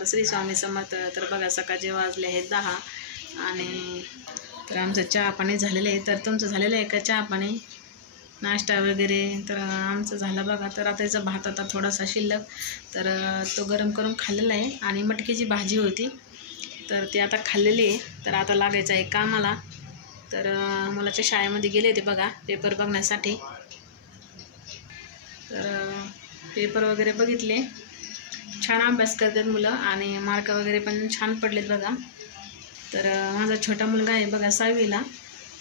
समर्थ, श्री स्वामी समर्थ. तर बघा सकाळचे वाजले आहेत 10 आणि तर आमचं चहा पाणी झालेलं आहे. तर तुमचं झालेलं आहे का चहा पाणी, नाश्ता वगैरे? तर आमचं झालं बघा. तर आता याचा भात आता थोडासा शिल्लक, तर तो गरम करून खाल्लेला आहे. आणि मटकीची भाजी होती तर ती आता खाल्लेली आहे. तर आता लागायचं आहे कामाला. तर मुलाच्या शाळेमध्ये गेले होते बघा पेपर बघण्यासाठी. तर पेपर वगैरे बघितले, छान अभ्यास करतात मुलं आणि मार्क वगैरे पण छान पडलेत बघा. तर माझा छोटा मुलगा आहे बघा 6वीला,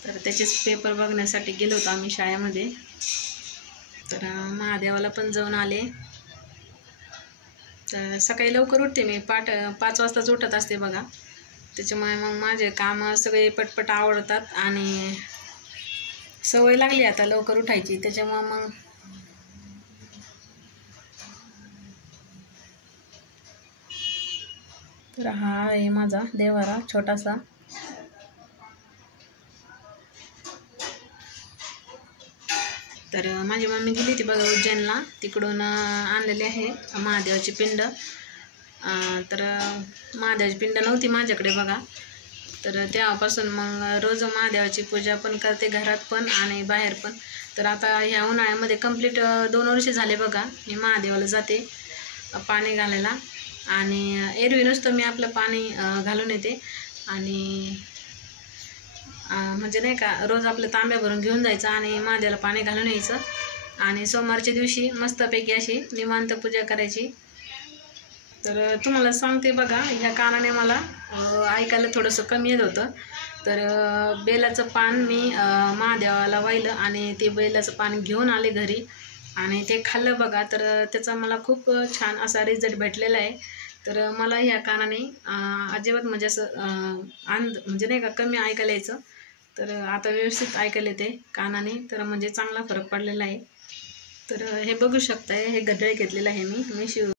तर त्याचेच पेपर बघण्यासाठी गेलो होतो आम्ही शाळेमध्ये. तर महादेवाला पण जाऊन आले. तर सकाळी लवकर उठते मी, 5 वाजताच उठत असते बघा. त्याच्यामुळे मग माझे कामं सगळे पटपट आवडतात आणि सवय लागली आता लवकर उठायची. त्याच्यामुळे मग तर हा आहे माझा देवारा छोटासा. तर माझी मम्मी गेली होती बघा उज्जैनला, तिकडून आणलेली आहे महादेवाची पिंड. तर महादेवाची पिंड नव्हती माझ्याकडे बघा. तर तेव्हापासून मग रोज महादेवाची पूजा पण करते, घरात पण आणि बाहेर पण. तर आता ह्या उन्हाळ्यामध्ये कंप्लीट 2 वर्ष झाले बघा मी महादेवाला जाते पाणी घालायला. आणि एरवी नुसतं मी आपलं पाणी घालून येते आणि म्हणजे नाही का रोज आपलं तांब्या भरून घेऊन जायचं आणि महादेवाला पाणी घालून यायचं. आणि सोमवारच्या दिवशी मस्तपैकी अशी निवांत पूजा करायची. तर तुम्हाला सांगते बघा, ह्या कानाने मला ऐकायला थोडंसं कमी येत होतं. तर बेलाचं पान मी महादेवाला वाहिलं आणि ते बेलाचं पान घेऊन आले घरी आणि ते खाल्लं बघा. तर त्याचा मला खूप छान असा रिझल्ट भेटलेला आहे. तर मला ह्या कानाने अजिबात म्हणजे असं म्हणजे नाही का कमी ऐकायला यायचं, तर आता व्यवस्थित ऐकायला येते कानाने. तर म्हणजे चांगला फरक पडलेला आहे. तर हे बघू शकताय, हे घड्याळ घेतलेलं आहे मी शिव